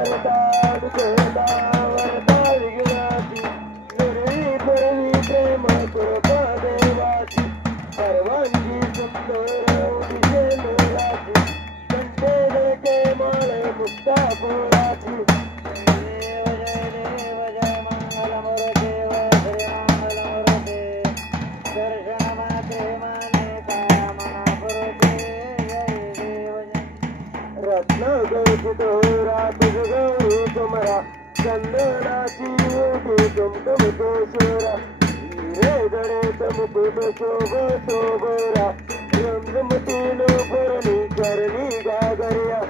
करता दुखता वरता विघ्नाची निर्वी परवी प्रेम कृपा देवाची सर्वांची सुंदर उदिशे मोलाची कंठे डोके माळ मुक्ता फुलाची रत्नगर्जित रात गौरी तुमरा चंदनाची ओटी तुमतुम केशरा हिरे गणेश मुकुट शोभ शोभरा रंगमतीनो भरणी करणी गागर्या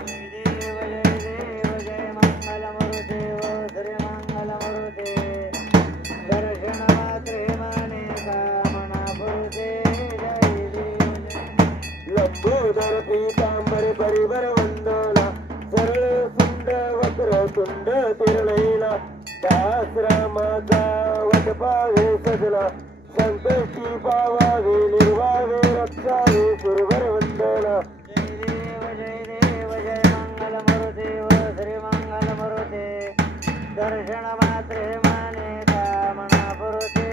लंबोदर पीतांबर परिवर वंदना सरळ सुंद वक्र तुंड तिरळैला दासरामाचा वट पावे सजला संकष्टी पावावे निर्वावे रक्षावे सुरवर वंदना जय देव जय मंगल मरुदेव श्री मंगल मरुदे दर्शन मात्रे माने कामना पुरुते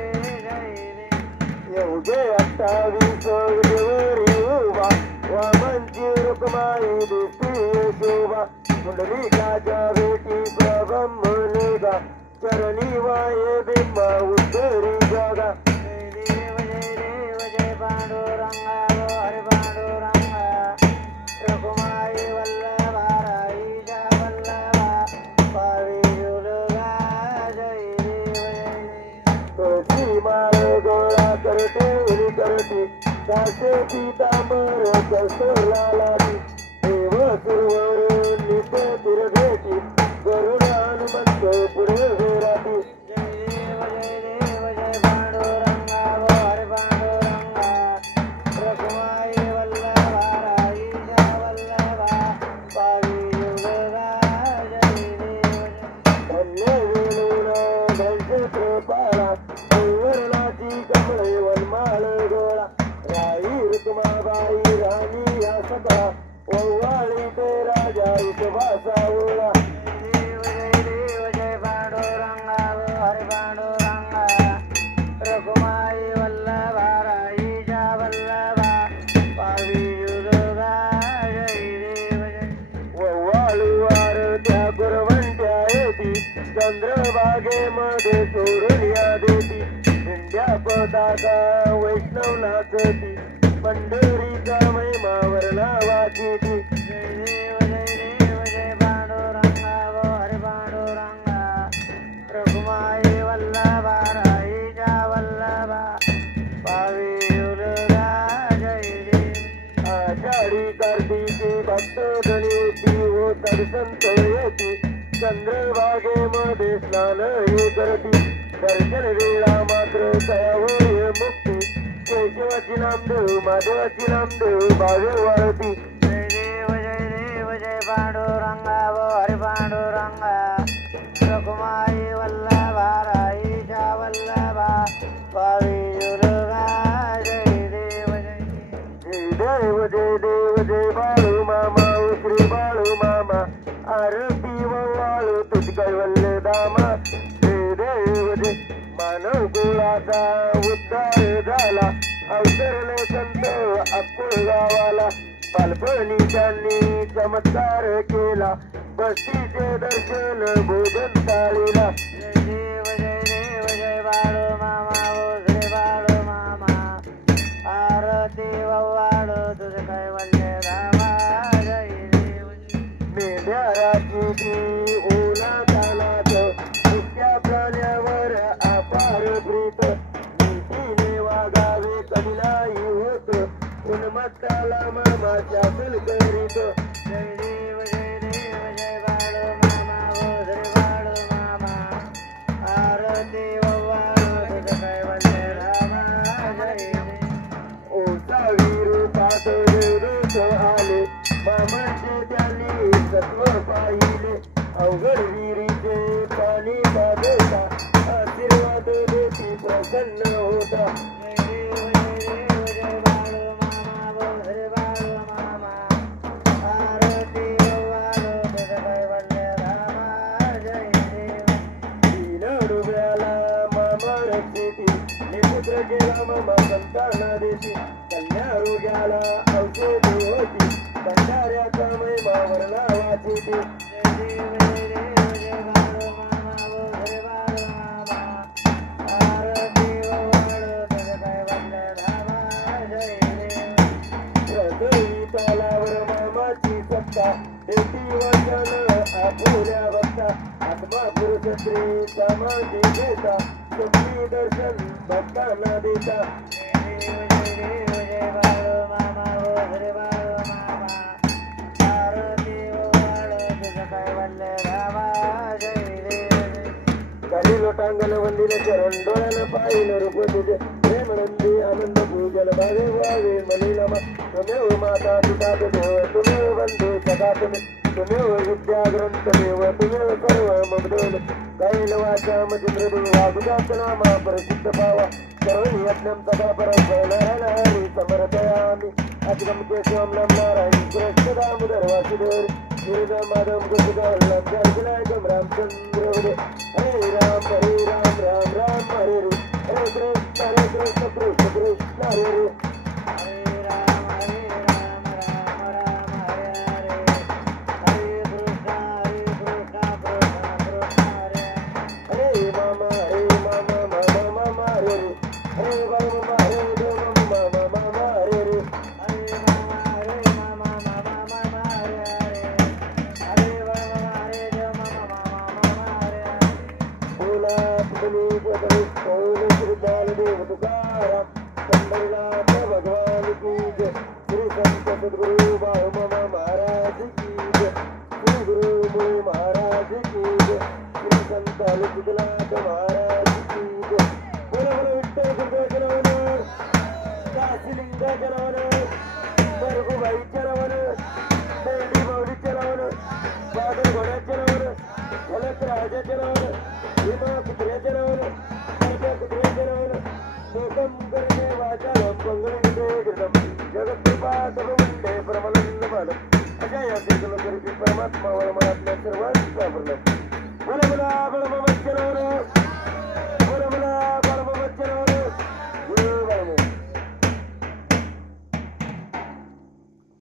जय देव येऊगे 28 विजेवरी उभा वामनची रुक्माई दिसती शोभा पुंडलिकाच्या भेटी प्रब्रह्म निघा चरणी वाये बिंबा उत्तरी जागा जय देव जय पांडुरंगा हरि पांडुरंगा रघुमाई वल्लभा राईजा वल्लभा पावी जुलगा जय देव तुळशी माळ गोळा करते उरी करते दासे पीतांबर कसोलालाची देव सुरवर नित तिरभेटी गरुड हनुमंत पुढे वेराटी जय देव जय पांडुरंगा हरि पांडुरंगा रघुमाई वल्लभा राईजा वल्लभा पावी जुलगा जय देव धन्य वेळून धनचे कृपाळा वर्णाची कमळे वनमाळ गोळा राई रुक्माबाई राणी या सकळा ओवाळी ते राजा विश्वासा ओळा जय देव जय पांडुरंगा हरि पांडुरंगा रघुमाई वल्लभा राईजा वल्लभा पावी जुलगा जय देव जय ओवाळीवार त्या गुरवंट्या येती चंद्रभागेमध्ये सोडून देती इंड्या पताका वैष्णव नाचती पंढरीचा महिमावर नावाची ती जय देव जय पांडुरंगा हरि पांडुरंगा रघुमाई वल्लभा राईजा वल्लभा पावी जुलगा जय देव आषाढी कार्तिकी भक्त गणेती हो संत येती चंद्रभागेमध्ये स्नान हे करती दर्शन वेळा मात्र तयावर मुक्ती केशवाची नामदेव माधवाची नामदेव भावे वाळती जय देव जय पांडुरंगा हरि पांडुरंगा रघुमाई वल्लभा राईजा वल्लभा पावी जुलगा जय देव जय बाळू मामा ओ श्री बाळू मामा आरती वाळू तुझ कैवल्य दामा जय देव जय मानव कुळाचा उद्धार झाला अवतरले संत अक्कूळ गावाला बालपणी त्यांनी चमत्कार केला बस्तीचे दर्शन भोजन थाळीला जय देव जय बाळू मामा ओ श्री बाळू मामा आरती वाळू तुझ कैवल्य धामा जय देव मेंढ्या रात्री ओला तालात इतक्या प्राण्यावर अपार प्रीत नीतीने वागावे कबिलाई होत उन्मत्ताला मामा शासन करीत जय देव जय बाळू मामा ओ श्री बाळू मामा आरती वाळू तुझ कैवल्य धामा जय देव ओसा विरूपात देवदूत आले मामाचे त्यांनी सत्व पाहिले अवघड विहिरीचे पाणी बाजता आशीर्वाद देती प्रसन्न होता जय बाळू मामा ओ श्री बाळू मामा आरती वाळू तुझ कैवल्य धामा वाढती तलावर मामाची सत्ता देती वचन आपुल्या भक्ता आत्मा पुरुष स्त्री समाधी देता सुखी दर्शन भक्तांना देता काही लोटांगण वंदिले चरण डोळ्यानं पाहिलं रूप तुझे प्रेम नंदी आनंद पूजल भावे व्हावे मनीला तुमेव माता पिता देव तुमेव बंधू सदा तुमेव विद्या ग्रंथ देव तुमेव सर्व मगदोल कैल वाचा मचिंद्र वागुदाच नामा प्रसिद्ध पावा सर्व यज्ञम सदा परस्परहरी समर्पयामि अतिगम केशवम नम नारायण कृष्ण दामोदर वासुदेव गिरिधर माधव गोपिकावल्लभ जयविनायकम रामचंद्र हरे राम राम राम हरे हरे कृष्ण कृष्ण कृष्ण हरे हरे भगवान की जय श्री संत सद्गुरु बाहुमा महाराज की जय श्री गुरु मुनि महाराज की जय श्री संत अलुकनाथ महाराज की जय बोलो बोलो विठ्ठल गुरुदेवाच्या नावानं काशीलिंगाच्या नावानं बरगुबाईच्या नावानं देवी माऊलीच्या नावानं बादल घोड्याच्या नावानं फलक राजाच्या नावानं भीमा कुत्र्याच्या नावानं कुत्र्याच्या नावानं लोकम करणे वाचालम पंगळीते गिरदम जगत्कृपा सर्वमंडे परमानंद बालम अशा या परमात्मा वरमात्म्या सर्वांचा प्रलम बोला बोला बळममच्चनावर